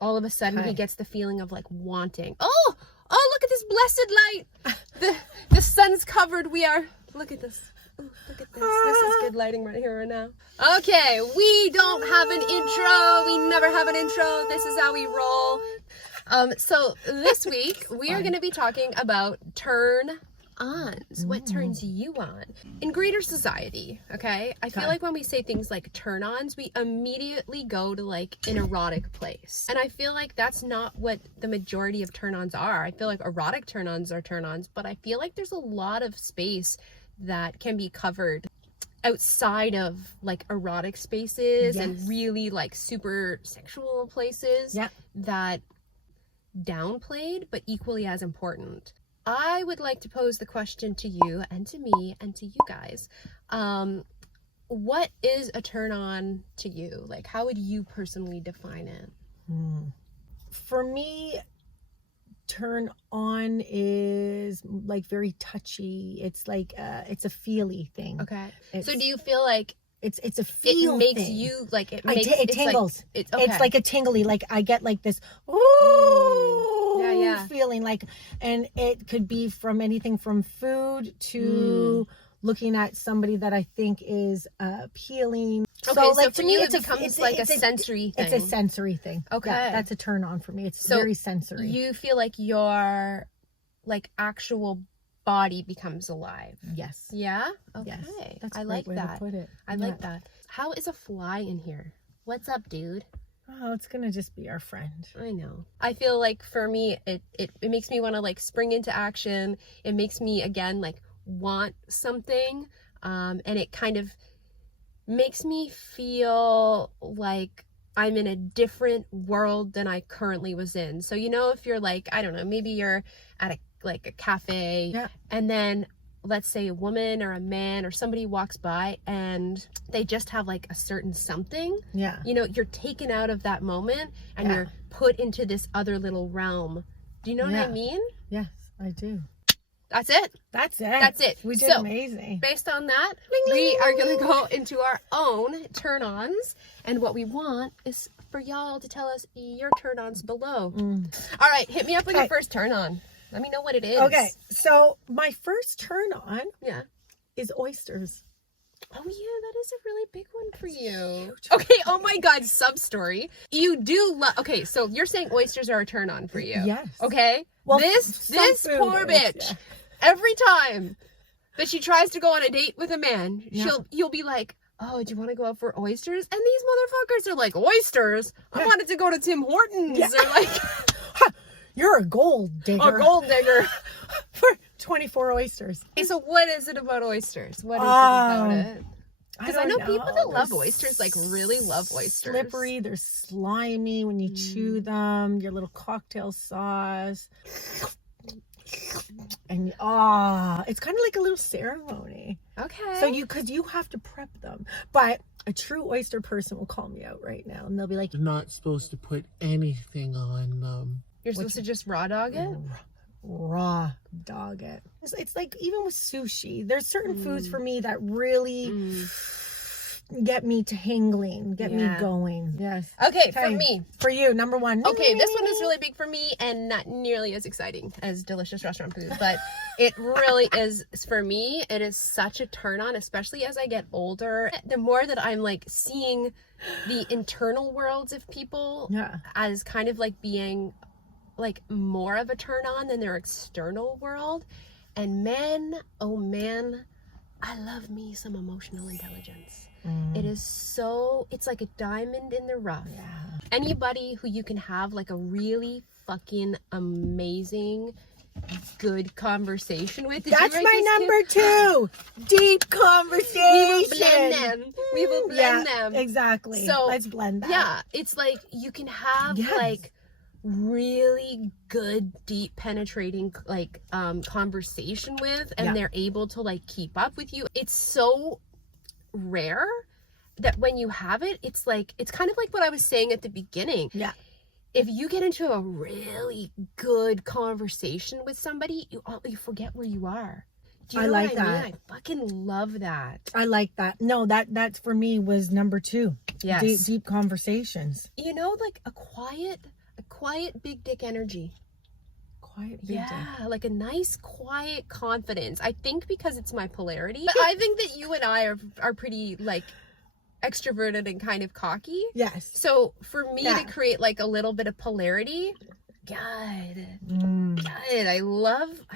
all of a sudden he gets the feeling of like wanting. Oh, look at this blessed light. The sun's covered. Look at this. Ooh, look at this. This is good lighting right here right now. Okay, we don't have an intro. We never have an intro. This is how we roll. So this week we are going to be talking about turn-ons. What turns you on in greater society? Okay, I feel like when we say things like turn-ons, we immediately go to like an erotic place, and I feel like that's not what the majority of turn-ons are. I feel like erotic turn-ons are turn-ons, but I feel like there's a lot of space that can be covered outside of like erotic spaces and really like super sexual places that downplayed but equally as important. I would like to pose the question to you and to me and to you guys. What is a turn on to you? Like, how would you personally define it? For me, turn on is like very touchy. It's like it's a feely thing. Okay. So do you feel like it's a feel it makes thing. you like it tingles. Like, it's like a tingly, like I get like this ooh feeling, like, and it could be from anything from food to looking at somebody that I think is appealing. Okay, so like for me, it becomes a sensory thing. It's a sensory thing. Okay. Yeah, that's a turn on for me. It's very sensory. You feel like your like actual body becomes alive. Yes. Yeah? Okay. Yes. That's I a like great way that. to put it. I like that. How is a fly in here? What's up, dude? Oh, it's gonna just be our friend. I know. I feel like for me, it makes me want to like spring into action. It makes me again like want something, and it kind of makes me feel like I'm in a different world than I currently was in. So, you know, if you're like, I don't know, maybe you're at a cafe and then let's say a woman or a man or somebody walks by and they just have like a certain something. Yeah. You know, you're taken out of that moment and you're put into this other little realm. Do you know what I mean? Yes, I do. That's it. That's it. That's it. We did amazing. Based on that, we are going to go into our own turn-ons. And what we want is for y'all to tell us your turn-ons below. All right, hit me up with your first turn-on. Let me know what it is. Okay, so my first turn-on is oysters. Oh, yeah, that is a really big one for you. Okay, oh my God, sub-story. You do love... Okay, so you're saying oysters are a turn-on for you. Yes. Okay? Well, this poor bitch, every time that she tries to go on a date with a man, you'll be like, oh, do you want to go out for oysters? And these motherfuckers are like, oysters? I wanted to go to Tim Hortons. Or like... You're a gold digger. A gold digger. For 24 oysters. Okay, so what is it about oysters? What is it about it? Because I know people that love oysters, like really love oysters. Slippery, they're slimy when you chew them. Your little cocktail sauce. And it's kind of like a little ceremony. Okay. So because you have to prep them. But a true oyster person will call me out right now and they'll be like, you're not supposed to put anything on them. You're supposed to just raw dog it? Raw dog it. It's like even with sushi, there's certain foods for me that really get me tingling, get me going. Yes. Okay, for me. For you, number one. Okay, this one is really big for me and not nearly as exciting as delicious restaurant food, but it really is, for me, it is such a turn on, especially as I get older. The more that I'm like seeing the internal worlds of people as kind of like being like more of a turn on than their external world. And man, oh man, I love me some emotional intelligence. It is so, it's like a diamond in the rough. Anybody who you can have like a really fucking amazing good conversation with. That's my number 2. Deep conversation. We will blend them. We will blend them. Exactly. So let's blend that. Yeah, it's like you can have like really good, deep, penetrating like conversation with, and they're able to like keep up with you. It's so rare that when you have it, it's like, it's kind of like what I was saying at the beginning. Yeah. If you get into a really good conversation with somebody, you forget where you are. Do you know what I mean? I fucking love that. I like that. No, that for me was number 2. Yes. Deep conversations. You know, like a quiet quiet big dick energy. Quiet big dick. Yeah, like a nice quiet confidence. I think because it's my polarity. But I think that you and I are pretty like extroverted and kind of cocky. Yes. So for me Yeah. to create like a little bit of polarity, God, I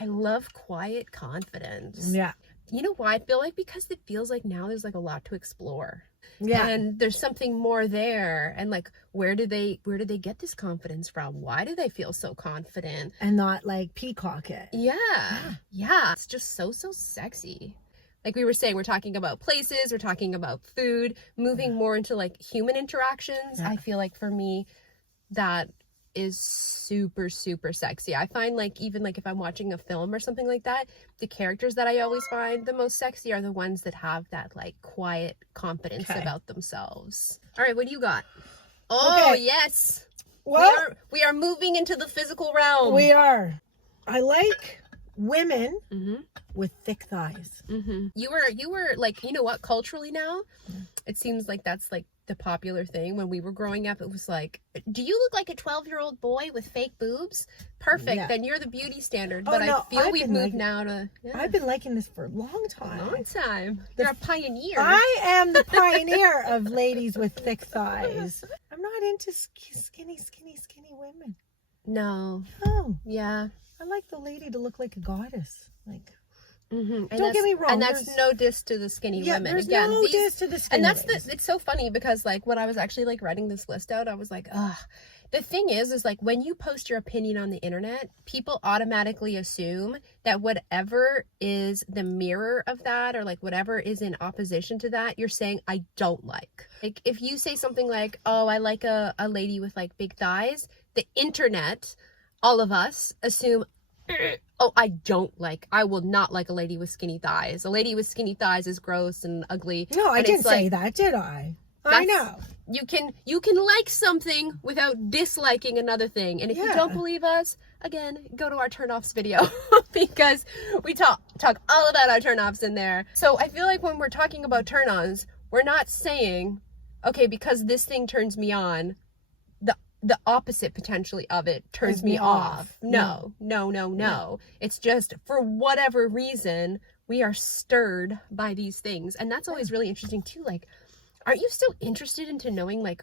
love quiet confidence. Yeah. You know why? I feel like because it feels like now there's like a lot to explore. Yeah. And there's something more there. And like, where do they get this confidence from? Why do they feel so confident? And not like peacock it. Yeah. It's just so sexy. Like we were saying, we're talking about places, we're talking about food, moving more into like human interactions. Yeah. I feel like for me, that is super sexy. I find like even like if I'm watching a film or something like that, the characters that I always find the most sexy are the ones that have that like quiet confidence about themselves. All right, what do you got? Oh, Okay. yes. Well, We are moving into the physical realm. we are. I like women Mm-hmm. with thick thighs. Mm-hmm. You were like, you know what, culturally now, it seems like that's like the popular thing. When we were growing up, it was like, do you look like a 12-year-old boy with fake boobs? Perfect. Yeah. Then you're the beauty standard. Oh, But no, I feel I've we've been moved like- now to I've been liking this for a long time. long time. You're a pioneer. I am the pioneer of ladies with thick thighs. I'm not into skinny women. No. Oh, Yeah. I like the lady to look like a goddess. Like, Mm-hmm. Don't get me wrong, And that's there's- no diss to the skinny women. there's Again, no these, diss to the skinny and that's ladies. it's so funny because like when I was actually like writing this list out, I was like, ugh. The thing is like when you post your opinion on the internet, people automatically assume that whatever is the mirror of that or like whatever is in opposition to that, you're saying I don't like. Like if you say something like, oh, I like a lady with like big thighs, the internet, all of us assume, oh, I will not like a lady with skinny thighs. A lady with skinny thighs is gross and ugly. No, I And didn't it's say like, that, did I? I that's- know. You can like something without disliking another thing. And if you Yeah. don't believe us, again, go to our turn-offs video because we talk all about our turn-offs in there. So I feel like when we're talking about turn-ons, we're not saying, okay, because this thing turns me on, the opposite potentially of it turns me off. No. It's just for whatever reason we are stirred by these things, and that's always really interesting too. Like, aren't you so interested into knowing like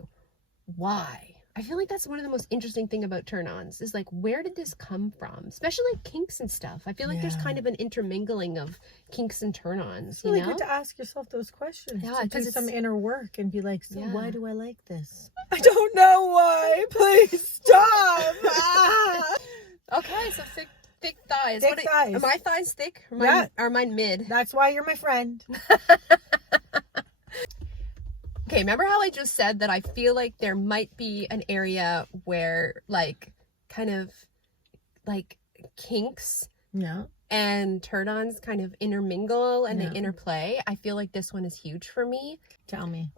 why? I feel like that's one of the most interesting thing about turn-ons is like, where did this come from? Especially like kinks and stuff. I feel like there's Yeah. kind of an intermingling of kinks and turn-ons. It's really you know? good to ask yourself those questions. Yeah, to do 'cause it's- some inner work and be like, so Yeah. why do I like this? I don't know why. Please stop. Okay, so thick thighs. Thick thighs. Are my thighs thick? Or Yeah. mine, are mine mid? That's why you're my friend. Okay, remember how I just said that I feel like there might be an area where like kind of like kinks Yeah. and turn-ons kind of intermingle and Yeah. they interplay? I feel like this one is huge for me. Tell me.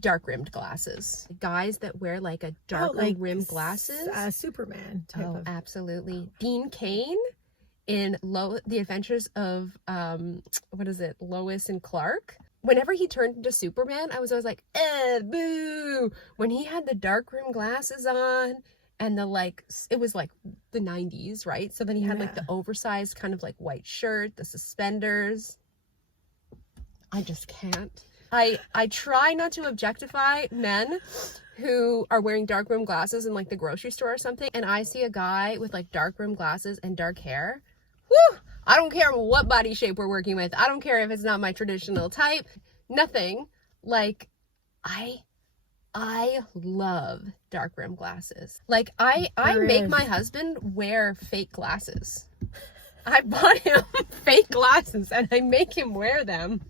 Dark rimmed glasses. Guys that wear like a darker rimmed glasses. Superman type Oh, of. absolutely. Dean Cain in The Adventures of what is it? Lois and Clark. Whenever he turned into Superman, I was always like, boo. When he had the dark rim glasses on and the like, it was like the 90s, right? So then he had like the oversized kind of like white shirt, the suspenders. I just can't. I try not to objectify men who are wearing dark rim glasses in like the grocery store or something, and I see a guy with like dark rim glasses and dark hair. Woo! I don't care what body shape we're working with. I don't care if it's not my traditional type. Nothing. Like, I love dark rim glasses. Like, I make my husband wear fake glasses. I bought him fake glasses and I make him wear them.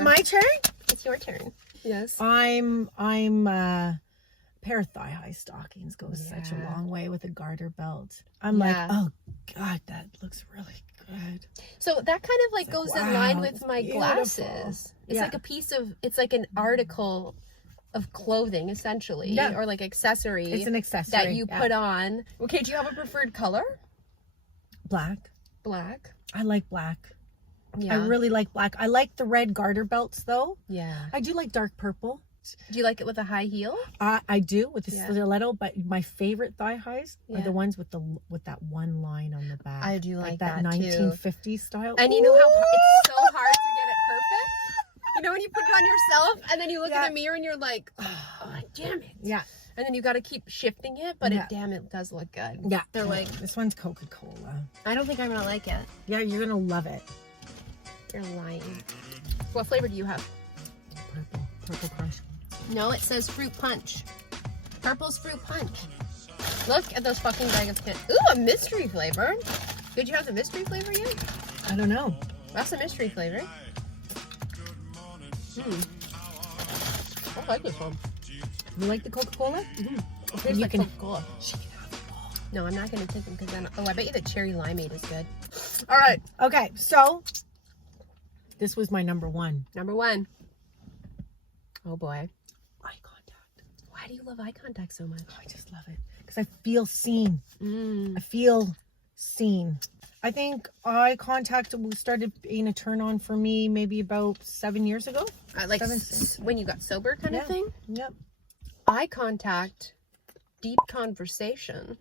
My turn? It's your turn. Yes. I'm a pair of thigh-high stockings goes such a Yeah. long way with a garter belt. I'm Yeah. like, oh God, that looks really good. So that kind of like It's like, goes in line wow, with it's my beautiful. glasses. It's Yeah. like a piece of, it's like an article of clothing essentially, Yeah. or like accessory It's an accessory that you put on. Okay, do you have a preferred color? black. Black. I like black. Yeah. I really like black. I like the red garter belts though. Yeah. I do like dark purple. Do you like it with a high heel? I do with the Yeah. stiletto, but my favorite thigh highs are Yeah. the ones with that one line on the back. I do like that, too. 1950s style. And you know how it's so hard to get it perfect? You know when you put it on yourself and then you look in the mirror and you're like, oh, damn it. Yeah. And then you got to keep shifting it, but Yeah. it does look good. Yeah. They're like, this one's Coca-Cola. I don't think I'm going to like it. Yeah, you're going to love it. You're lying. What flavor do you have? Purple Crush. No, it says fruit punch. Purple's fruit punch. Look at those fucking bag of candy. Ooh, a mystery flavor. Did you have the mystery flavor yet? I don't know. That's a mystery flavor. I like this one. You like the Coca-Cola? Mm-hmm. It tastes You like can- Coca-Cola. She can have them all. No, I'm not going to take them because then... Oh, I bet you the cherry limeade is good. All right. Okay, so this was my number one. Number one. Oh, boy. Eye contact. Why do you love eye contact so much? I just love it because I feel seen. Mm. I feel seen. I think eye contact started being a turn on for me maybe about 7 years ago. Like when you got sober kind of thing? Yep. Eye contact, deep conversation,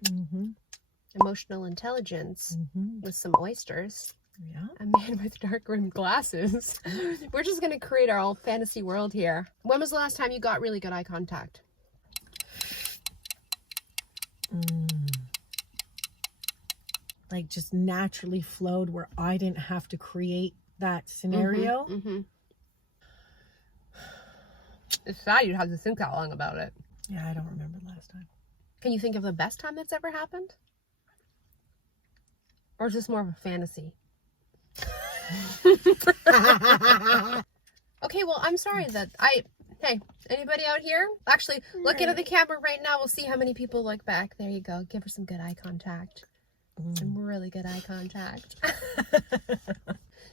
emotional intelligence with some oysters, Yeah. a man with dark rimmed glasses. We're just going to create our own fantasy world here. When was the last time you got really good eye contact? Like just naturally flowed where I didn't have to create that scenario. It's sad you'd have to think that long about it. Yeah, I don't remember the last time. Can you think of the best time that's ever happened? Or is this more of a fantasy? Okay, well, I'm sorry that hey, anybody out here? Actually, look into the camera right now. We'll see how many people look back. There you go. Give her some good eye contact. Some really good eye contact.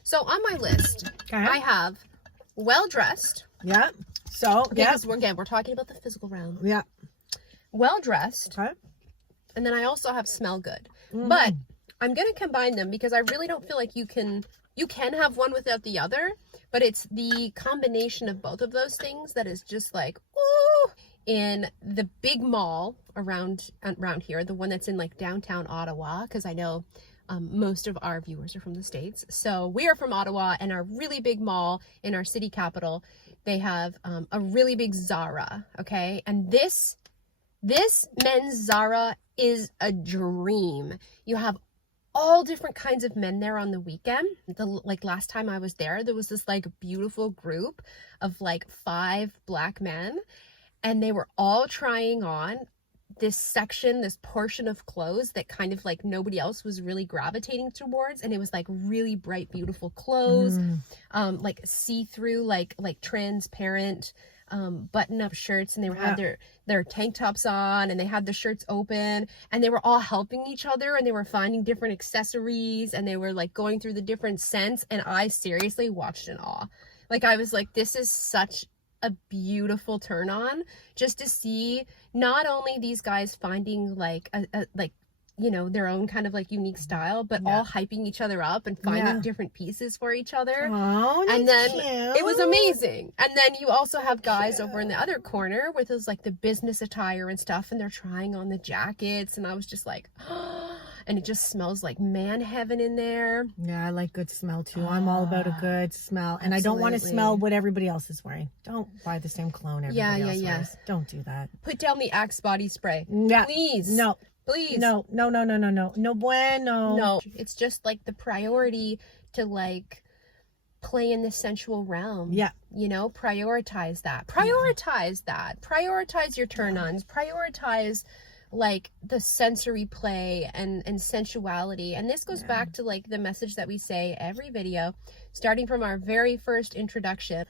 So on my list, I have well-dressed. Yeah. So, Because we're talking about the physical realm. Yeah. Well-dressed. Okay. And then I also have smell good. But I'm going to combine them because I really don't feel like you can have one without the other, but it's the combination of both of those things that is just like, ooh, in the big mall around here, the one that's in like downtown Ottawa, because I know most of our viewers are from the States. So we are from Ottawa, and our really big mall in our city capital, they have a really big Zara, okay? And this men's Zara is a dream. You have all different kinds of men there on the weekend. Like last time I was there was this like beautiful group of like 5 black men, and they were all trying on this portion of clothes that kind of like nobody else was really gravitating towards, and it was like really bright, beautiful clothes, like see-through, like transparent button-up shirts, and they had their tank tops on, and they had the shirts open, and they were all helping each other, and they were finding different accessories, and they were like going through the different scents, and I seriously watched in awe. Like I was like, this is such a beautiful turn on, just to see not only these guys finding like a you know, their own kind of like unique style, but all hyping each other up and finding different pieces for each other. Oh, and then cute. it was amazing. And then you also have guys over in the other corner with those like the business attire and stuff, and they're trying on the jackets, and I was just like, and it just smells like man heaven in there. Yeah, I like good smell too. I'm all about a good smell, and I don't want to smell what everybody else is wearing. Don't buy the same cologne everybody else wears. Don't do that. Put down the Axe body spray. Yeah. Please. No. Please. No. No bueno. No. It's just like the priority to like play in the sensual realm. Yeah. You know, prioritize that. Prioritize your turn-ons. Prioritize like the sensory play and sensuality. And this goes back to like the message that we say every video, starting from our very first introduction.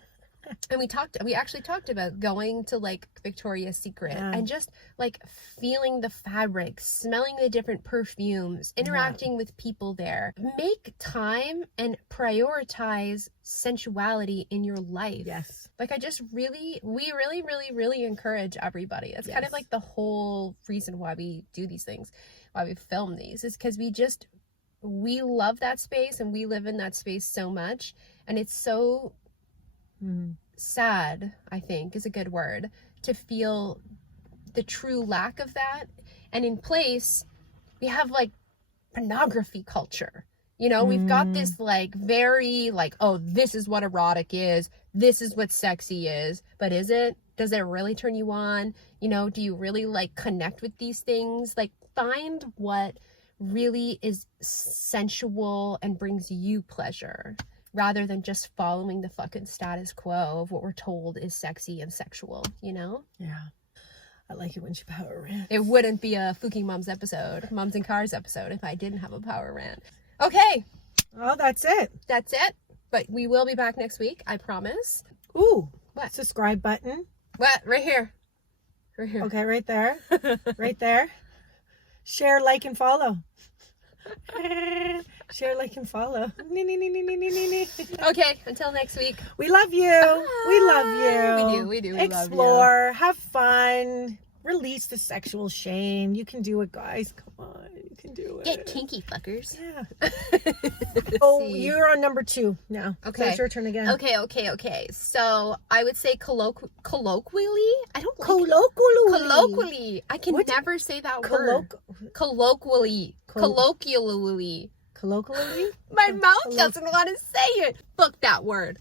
And we actually talked about going to like Victoria's Secret and just like feeling the fabrics, smelling the different perfumes, interacting with people there. Make time and prioritize sensuality in your life. Yes. Like we really encourage everybody. That's kind of like the whole reason why we do these things, why we film these, is because we love that space and we live in that space so much, and it's so sad, I think is a good word, to feel the true lack of that. And in place, we have like pornography culture. You know, we've got this like very like, oh, this is what erotic is. This is what sexy is. But is it? Does it really turn you on? You know, do you really like connect with these things? Like find what really is sensual and brings you pleasure rather than just following the fucking status quo of what we're told is sexy and sexual, you know? Yeah. I like it when she power rants. It wouldn't be a Fuking Moms episode, Moms and Cars episode, if I didn't have a power rant. Okay. Oh, that's it. That's it. But we will be back next week, I promise. Ooh. What? Subscribe button. What? Right here. Right here. Okay, right there. Right there. Share, like, and follow. Share, like, and follow. Okay, until next week. We love you. Bye. We love you. We do. We Explore. Have fun. Release the sexual shame. You can do it, guys. Come on. You can do it. Get kinky, fuckers. Yeah. Oh, you're on number 2 now. Okay. So it's your turn again. Okay. So I would say colloquially. I don't like colloquially. I can never say that word. Colloquially. Colloquially? My mouth doesn't want to say it. Fuck that word.